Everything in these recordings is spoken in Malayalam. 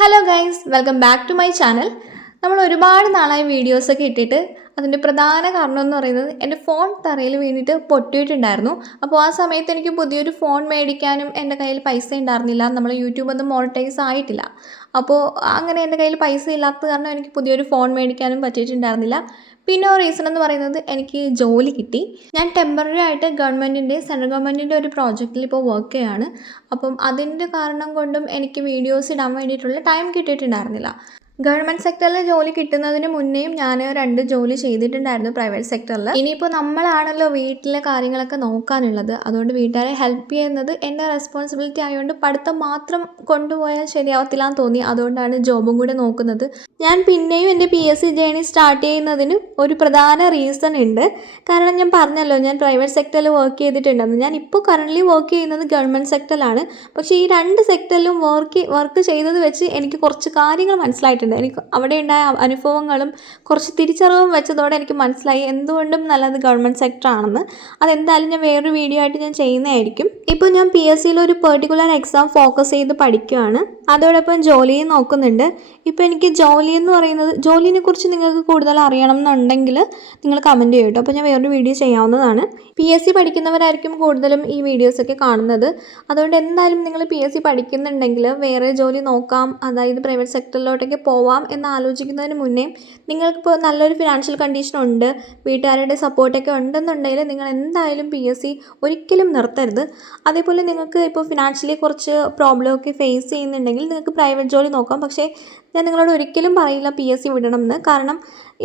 Hello guys, welcome back to my channel. നമ്മൾ ഒരുപാട് നാളായി വീഡിയോസൊക്കെ ഇട്ടിട്ട് അതിൻ്റെ പ്രധാന കാരണം എന്ന് പറയുന്നത് എൻ്റെ ഫോൺ തറയിൽ വീണിട്ട് പൊട്ടിയിട്ടുണ്ടായിരുന്നു. അപ്പോൾ ആ സമയത്ത് എനിക്ക് പുതിയൊരു ഫോൺ മേടിക്കാനും എൻ്റെ കയ്യിൽ പൈസ ഉണ്ടായിരുന്നില്ല. നമ്മൾ യൂട്യൂബ് ഒന്നും മോണിറ്റൈസ് ആയിട്ടില്ല. അപ്പോൾ അങ്ങനെ എൻ്റെ കയ്യിൽ പൈസ ഇല്ലാത്തത് കാരണം എനിക്ക് പുതിയൊരു ഫോൺ മേടിക്കാനും പറ്റിയിട്ടുണ്ടായിരുന്നില്ല. പിന്നെ ഒരു റീസൺ എന്ന് പറയുന്നത് എനിക്ക് ജോലി കിട്ടി. ഞാൻ ടെമ്പററി ആയിട്ട് സെൻട്രൽ ഗവൺമെൻറ്റിൻ്റെ ഒരു പ്രോജക്റ്റിൽ ഇപ്പോൾ വർക്ക് ചെയ്യുകയാണ്. അപ്പം അതിൻ്റെ കാരണം കൊണ്ടും എനിക്ക് വീഡിയോസ് ഇടാൻ വേണ്ടിയിട്ടുള്ള ടൈം കിട്ടിയിട്ടുണ്ടായിരുന്നില്ല. ഗവൺമെൻറ് സെക്ടറിൽ ജോലി കിട്ടുന്നതിന് മുന്നേയും ഞാൻ 2 ജോലി ചെയ്തിട്ടുണ്ടായിരുന്നു പ്രൈവറ്റ് സെക്ടറിൽ. ഇനിയിപ്പോൾ നമ്മളാണല്ലോ വീട്ടിലെ കാര്യങ്ങളൊക്കെ നോക്കാനുള്ളത്. അതുകൊണ്ട് വീട്ടുകാരെ ഹെൽപ്പ് ചെയ്യുന്നത് എൻ്റെ റെസ്പോൺസിബിലിറ്റി ആയതുകൊണ്ട് പഠിത്തം മാത്രം കൊണ്ടുപോയാൽ ശരിയാവത്തില്ല എന്ന് തോന്നി. അതുകൊണ്ടാണ് ജോബും കൂടെ നോക്കുന്നത്. ഞാൻ പിന്നെയും എൻ്റെ PSC ജേണി സ്റ്റാർട്ട് ചെയ്യുന്നതിന് ഒരു പ്രധാന റീസൺ ഉണ്ട്. കാരണം ഞാൻ പറഞ്ഞല്ലോ, ഞാൻ പ്രൈവറ്റ് സെക്ടറിൽ വർക്ക് ചെയ്തിട്ടുണ്ടെന്ന്. ഞാൻ ഇപ്പോൾ കറൻ്റ്ലി വർക്ക് ചെയ്യുന്നത് ഗവൺമെൻറ് സെക്ടറിലാണ്. പക്ഷേ ഈ 2 സെക്ടറിലും വർക്ക് ചെയ്തത് വെച്ച് എനിക്ക് കുറച്ച് കാര്യങ്ങൾ മനസ്സിലായിട്ടുണ്ട്. എനിക്ക് അവിടെ ഉണ്ടായ അനുഭവങ്ങളും കുറച്ച് തിരിച്ചറിവും വെച്ചതോടെ എനിക്ക് മനസ്സിലായി എന്തുകൊണ്ടും നല്ലത് ഗവൺമെൻറ് സെക്ടർ ആണെന്ന്. അതെന്തായാലും ഞാൻ വേറൊരു വീഡിയോ ആയിട്ട് ഞാൻ ചെയ്യുന്നതായിരിക്കും. ഇപ്പോൾ ഞാൻ PSCയിൽ ഒരു പെർട്ടിക്കുലർ എക്സാം ഫോക്കസ് ചെയ്ത് പഠിക്കുകയാണ്. അതോടൊപ്പം ജോലിയും നോക്കുന്നുണ്ട്. ഇപ്പോൾ എനിക്ക് ജോലി എന്ന് പറയുന്നത്, ജോലിനെ കുറിച്ച് നിങ്ങൾക്ക് കൂടുതൽ അറിയണം എന്നുണ്ടെങ്കിൽ നിങ്ങൾ കമൻറ്റ് ചെയ്യട്ടോ. അപ്പോൾ ഞാൻ വേറൊരു വീഡിയോ ചെയ്യാവുന്നതാണ്. PSC പഠിക്കുന്നവരായിരിക്കും കൂടുതലും ഈ വീഡിയോസൊക്കെ കാണുന്നത്. അതുകൊണ്ട് എന്തായാലും നിങ്ങൾ PSC പഠിക്കുന്നുണ്ടെങ്കിൽ വേറെ ജോലി നോക്കാം, അതായത് പ്രൈവറ്റ് സെക്ടറിലോട്ടൊക്കെ പോവാം എന്ന് ആലോചിക്കുന്നതിന് മുന്നേ നിങ്ങൾക്കിപ്പോൾ നല്ലൊരു ഫിനാൻഷ്യൽ കണ്ടീഷൻ ഉണ്ട്, വീട്ടുകാരുടെ സപ്പോർട്ടൊക്കെ ഉണ്ടെന്നുണ്ടെങ്കിൽ നിങ്ങൾ എന്തായാലും PSC ഒരിക്കലും നിർത്തരുത്. അതേപോലെ നിങ്ങൾക്ക് ഇപ്പോൾ ഫിനാൻഷ്യലി കുറച്ച് പ്രോബ്ലമൊക്കെ ഫേസ് ചെയ്യുന്നുണ്ടെങ്കിൽ നിങ്ങൾക്ക് പ്രൈവറ്റ് ജോലി നോക്കാം. പക്ഷേ ഞാൻ നിങ്ങളോട് ഒരിക്കലും പറയില്ല PSC വിടണം എന്ന്. കാരണം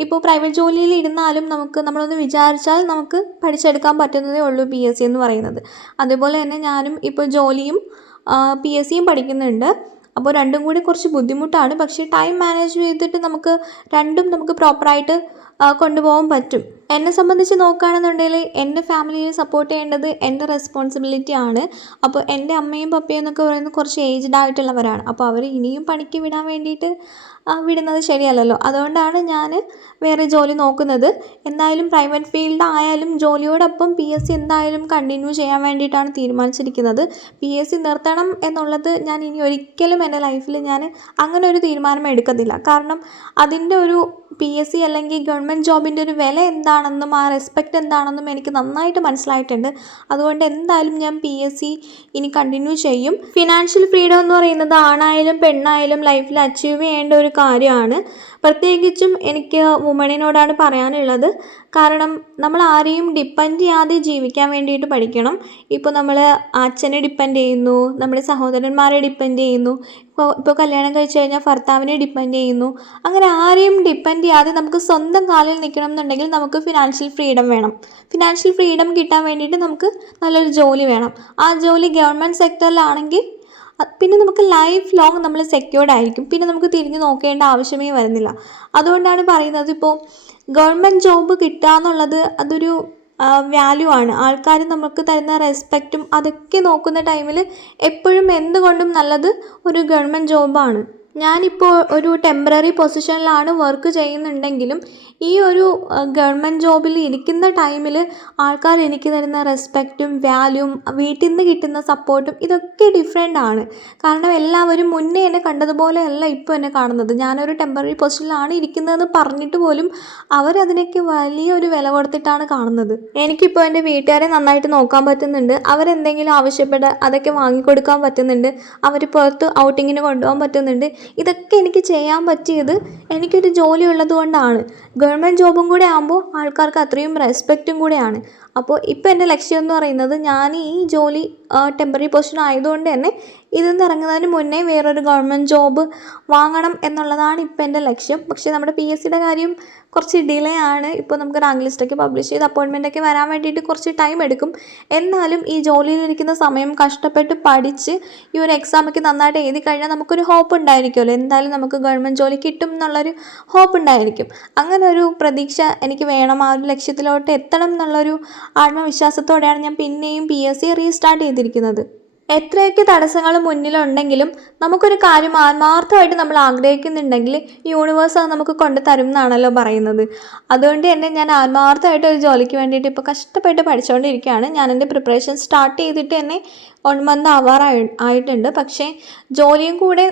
ഇപ്പോൾ പ്രൈവറ്റ് ജോലിയിൽ ഇരുന്നാലും നമ്മളൊന്ന് വിചാരിച്ചാൽ നമുക്ക് പഠിച്ചെടുക്കാൻ പറ്റുന്നതേ ഉള്ളൂ PSC എന്ന് പറയുന്നത്. അതുപോലെ തന്നെ ഞാനും ഇപ്പോൾ ജോലിയും PSCയും പഠിക്കുന്നുണ്ട്. അപ്പോൾ രണ്ടും കൂടി കുറച്ച് ബുദ്ധിമുട്ടാണ്. പക്ഷേ ടൈം മാനേജ് ചെയ്തിട്ട് നമുക്ക് പ്രോപ്പറായിട്ട് കൊണ്ടുപോകാൻ പറ്റും. എന്നെ സംബന്ധിച്ച് നോക്കുകയാണെന്നുണ്ടെങ്കിൽ എൻ്റെ ഫാമിലിയെ സപ്പോർട്ട് ചെയ്യേണ്ടത് എൻ്റെ റെസ്പോൺസിബിലിറ്റി ആണ്. അപ്പോൾ എൻ്റെ അമ്മയും പപ്പയും എന്നൊക്കെ പറയുന്നത് കുറച്ച് ഏജ്ഡ് ആയിട്ടുള്ളവരാണ്. അപ്പോൾ അവർ ഇനിയും പണിക്ക് വിടാൻ വേണ്ടിയിട്ട് വിടുന്നത് ശരിയല്ലല്ലോ. അതുകൊണ്ടാണ് ഞാൻ വേറെ ജോലി നോക്കുന്നത്. എന്തായാലും പ്രൈവറ്റ് ഫീൽഡ് ആയാലും ജോലിയോടൊപ്പം PSC എന്തായാലും കണ്ടിന്യൂ ചെയ്യാൻ വേണ്ടിയിട്ടാണ് തീരുമാനിച്ചിരിക്കുന്നത്. PSC നിർത്തണം എന്നുള്ളത് ഞാൻ ഇനി ഒരിക്കലും എൻ്റെ ലൈഫിൽ ഞാൻ അങ്ങനെ ഒരു തീരുമാനം എടുക്കത്തില്ല. കാരണം അതിൻ്റെ ഒരു PSC അല്ലെങ്കിൽ ഗവൺമെൻറ് ജോബിൻ്റെ ഒരു വില എന്താണെന്നും ആ റെസ്പെക്റ്റ് എന്താണെന്നും എനിക്ക് നന്നായിട്ട് മനസ്സിലായിട്ടുണ്ട്. അതുകൊണ്ട് എന്തായാലും ഞാൻ PSC ഇനി കണ്ടിന്യൂ ചെയ്യും. ഫിനാൻഷ്യൽ ഫ്രീഡം എന്ന് പറയുന്നത് ആണായാലും പെണ്ണായാലും ലൈഫിൽ അച്ചീവ് ചെയ്യേണ്ട ഒരു കാര്യമാണ്. പ്രത്യേകിച്ചും എനിക്ക് വുമണിനോടാണ് പറയാനുള്ളത്. കാരണം നമ്മൾ ആരെയും ഡിപ്പെൻഡ് ചെയ്യാതെ ജീവിക്കാൻ വേണ്ടിയിട്ട് പഠിക്കണം. ഇപ്പോൾ നമ്മൾ അച്ഛനെ ഡിപ്പെൻഡ് ചെയ്യുന്നു, നമ്മുടെ സഹോദരന്മാരെ ഡിപ്പെൻഡ് ചെയ്യുന്നു, ഇപ്പോൾ കല്യാണം കഴിച്ച് കഴിഞ്ഞാൽ ഭർത്താവിനെ ഡിപ്പെൻഡ് ചെയ്യുന്നു. അങ്ങനെ ആരെയും ഡിപ്പെൻഡ് ചെയ്യാതെ നമുക്ക് സ്വന്തം കാലിൽ നിൽക്കണം എന്നുണ്ടെങ്കിൽ നമുക്ക് ഫിനാൻഷ്യൽ ഫ്രീഡം വേണം. ഫിനാൻഷ്യൽ ഫ്രീഡം കിട്ടാൻ വേണ്ടിയിട്ട് നമുക്ക് നല്ലൊരു ജോലി വേണം. ആ ജോലി ഗവൺമെൻറ് സെക്ടറിലാണെങ്കിൽ പിന്നെ നമുക്ക് ലൈഫ് ലോങ് നമ്മൾ സെക്യൂർഡ് ആയിരിക്കും. പിന്നെ നമുക്ക് തിരിഞ്ഞു നോക്കേണ്ട ആവശ്യമേ വരുന്നില്ല. അതുകൊണ്ടാണ് പറയുന്നത്, ഇപ്പോൾ ഗവൺമെൻറ് ജോബ് കിട്ടുക എന്നുള്ളത് അതൊരു വാല്യൂ ആണ്. ആൾക്കാർ നമുക്ക് തരുന്ന റെസ്പെക്റ്റും അതൊക്കെ നോക്കുന്ന ടൈമിൽ എപ്പോഴും എന്തുകൊണ്ടും നല്ലത് ഒരു ഗവൺമെൻറ് ജോബാണ്. ഞാനിപ്പോൾ ഒരു ടെമ്പററി പൊസിഷനിലാണ് വർക്ക് ചെയ്യുന്നുണ്ടെങ്കിലും ഈ ഒരു ഗവൺമെൻറ് ജോബിൽ ഇരിക്കുന്ന ടൈമിൽ ആൾക്കാർ എനിക്ക് തരുന്ന റെസ്പെക്റ്റും വാല്യൂവും വീട്ടിൽ നിന്ന് കിട്ടുന്ന സപ്പോർട്ടും ഇതൊക്കെ ഡിഫറെൻ്റ് ആണ്. കാരണം എല്ലാവരും മുന്നേ എന്നെ കണ്ടതുപോലെയല്ല ഇപ്പോൾ എന്നെ കാണുന്നത്. ഞാനൊരു ടെമ്പററി പൊസിഷനിലാണ് ഇരിക്കുന്നതെന്ന് പറഞ്ഞിട്ട് പോലും അവരതിനൊക്കെ വലിയൊരു വില കൊടുത്തിട്ടാണ് കാണുന്നത്. എനിക്കിപ്പോൾ എൻ്റെ വീട്ടുകാരെ നന്നായിട്ട് നോക്കാൻ പറ്റുന്നുണ്ട്. അവരെന്തെങ്കിലും ആവശ്യപ്പെട്ട് അതൊക്കെ വാങ്ങിക്കൊടുക്കാൻ പറ്റുന്നുണ്ട്. അവർ പുറത്ത് ഔട്ടിങ്ങിന് കൊണ്ടുപോകാൻ പറ്റുന്നുണ്ട്. ഇതൊക്കെ എനിക്ക് ചെയ്യാൻ പറ്റിയത് എനിക്കൊരു ജോലി ഉള്ളത് കൊണ്ടാണ്. ഗവൺമെൻറ് ജോബും കൂടെ ആകുമ്പോൾ ആൾക്കാർക്ക് അത്രയും റെസ്പെക്റ്റും കൂടെയാണ്. അപ്പോൾ ഇപ്പോൾ എൻ്റെ ലക്ഷ്യം എന്ന് പറയുന്നത് ഞാൻ ഈ ജോലി ടെമ്പററി പൊസിഷൻ ആയതുകൊണ്ട് തന്നെ ഇതിൽ നിന്ന് ഇറങ്ങുന്നതിന് മുന്നേ വേറൊരു ഗവൺമെൻറ് ജോബ് വാങ്ങണം എന്നുള്ളതാണ് ഇപ്പോൾ എൻ്റെ ലക്ഷ്യം. പക്ഷേ നമ്മുടെ PSCയുടെ കാര്യം കുറച്ച് ഡിലേ ആണ്. ഇപ്പോൾ നമുക്ക് റാങ്ക് ലിസ്റ്റൊക്കെ പബ്ലിഷ് ചെയ്ത് അപ്പോയിൻമെൻറ്റൊക്കെ വരാൻ വേണ്ടിയിട്ട് കുറച്ച് ടൈം എടുക്കും. എന്നാലും ഈ ജോലിയിലിരിക്കുന്ന സമയം കഷ്ടപ്പെട്ട് പഠിച്ച് ഈ ഒരു എക്സാമൊക്കെ നന്നായിട്ട് എഴുതി കഴിഞ്ഞാൽ നമുക്കൊരു ഹോപ്പ് ഉണ്ടായിരിക്കുമല്ലോ, എന്തായാലും നമുക്ക് ഗവൺമെൻറ് ജോലി കിട്ടും എന്നുള്ളൊരു ഹോപ്പ് ഉണ്ടായിരിക്കും. അങ്ങനെ ഒരു പ്രതീക്ഷ എനിക്ക് വേണം. ആ ഒരു ലക്ഷ്യത്തിലോട്ട് എത്തണം എന്നുള്ളൊരു ആത്മവിശ്വാസത്തോടെയാണ് ഞാൻ പിന്നെയും PSC റീസ്റ്റാർട്ട് ചെയ്തിരിക്കുന്നത്. എത്രയൊക്കെ തടസ്സങ്ങൾ മുന്നിലുണ്ടെങ്കിലും നമുക്കൊരു കാര്യം ആത്മാർത്ഥമായിട്ട് നമ്മൾ ആഗ്രഹിക്കുന്നുണ്ടെങ്കിൽ യൂണിവേഴ്സ് അത് നമുക്ക് കൊണ്ടു തരും എന്നാണല്ലോ പറയുന്നത്. അതുകൊണ്ട് തന്നെ ഞാൻ ആത്മാർത്ഥമായിട്ട് ഒരു ജോലിക്ക് വേണ്ടിയിട്ട് ഇപ്പോൾ കഷ്ടപ്പെട്ട് പഠിച്ചുകൊണ്ടിരിക്കുകയാണ്. ഞാൻ എൻ്റെ പ്രിപ്പറേഷൻ സ്റ്റാർട്ട് ചെയ്തിട്ട് തന്നെ 1 മന്ത് ആയിട്ടുണ്ട്. പക്ഷേ ജോലിയും കൂടെ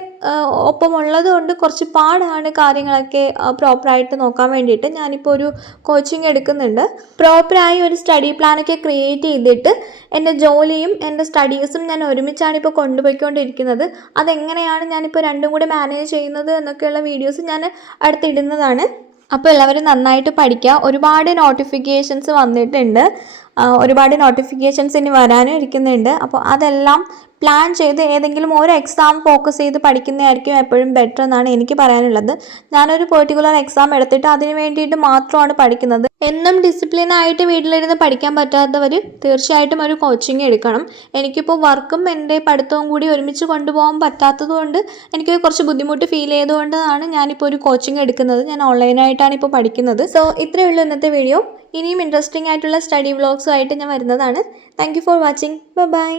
ഒപ്പമുള്ളത് കൊണ്ട് കുറച്ച് പാടാണ് കാര്യങ്ങളൊക്കെ പ്രോപ്പറായിട്ട് നോക്കാൻ വേണ്ടിയിട്ട്. ഞാനിപ്പോൾ ഒരു കോച്ചിങ് എടുക്കുന്നുണ്ട്. പ്രോപ്പറായി ഒരു സ്റ്റഡി പ്ലാനൊക്കെ ക്രിയേറ്റ് ചെയ്തിട്ട് എൻ്റെ ജോലിയും എൻ്റെ സ്റ്റഡീസും ഞാൻ ഒരുമിച്ചാണ് ഇപ്പോൾ കൊണ്ടുപോയിക്കൊണ്ടിരിക്കുന്നത്. അതെങ്ങനെയാണ് ഞാനിപ്പോൾ രണ്ടും കൂടി മാനേജ് ചെയ്യുന്നത് എന്നൊക്കെയുള്ള വീഡിയോസ് ഞാൻ അടുത്തിടുന്നതാണ്. അപ്പോൾ എല്ലാവരും നന്നായിട്ട് പഠിക്കുക. ഒരുപാട് നോട്ടിഫിക്കേഷൻസ് വന്നിട്ടുണ്ട്. ഒരുപാട് നോട്ടിഫിക്കേഷൻസ് ഇനി വരാനും ഇരിക്കുന്നുണ്ട്. അപ്പോൾ അതെല്ലാം പ്ലാൻ ചെയ്ത് ഏതെങ്കിലും ഒരു എക്സാം ഫോക്കസ് ചെയ്ത് പഠിക്കുന്നതായിരിക്കും എപ്പോഴും ബെറ്റർ എന്നാണ് എനിക്ക് പറയാനുള്ളത്. ഞാനൊരു പെർട്ടിക്കുലർ എക്സാം എടുത്തിട്ട് അതിന് വേണ്ടിയിട്ട് മാത്രമാണ് പഠിക്കുന്നത്. എന്നും ഡിസിപ്ലിനായിട്ട് വീട്ടിലിരുന്ന് പഠിക്കാൻ പറ്റാത്തവർ തീർച്ചയായിട്ടും ഒരു കോച്ചിങ് എടുക്കണം. എനിക്കിപ്പോൾ വർക്കും എൻ്റെ പഠിത്തവും കൂടി ഒരുമിച്ച് കൊണ്ടുപോകാൻ പറ്റാത്തത് കൊണ്ട് എനിക്ക് കുറച്ച് ബുദ്ധിമുട്ട് ഫീൽ ചെയ്തുകൊണ്ടാണ് ഞാനിപ്പോൾ ഒരു കോച്ചിങ് എടുക്കുന്നത്. ഞാൻ ഓൺലൈനായിട്ടാണ് ഇപ്പോൾ പഠിക്കുന്നത്. സോ ഇത്രയേ ഉള്ളൂ ഇന്നത്തെ വീഡിയോ. ഇനിയും ഇൻട്രസ്റ്റിംഗ് ആയിട്ടുള്ള സ്റ്റഡി വ്ളോഗ്സുമായിട്ട് ഞാൻ വരുന്നതാണ്. Thank you for watching. By.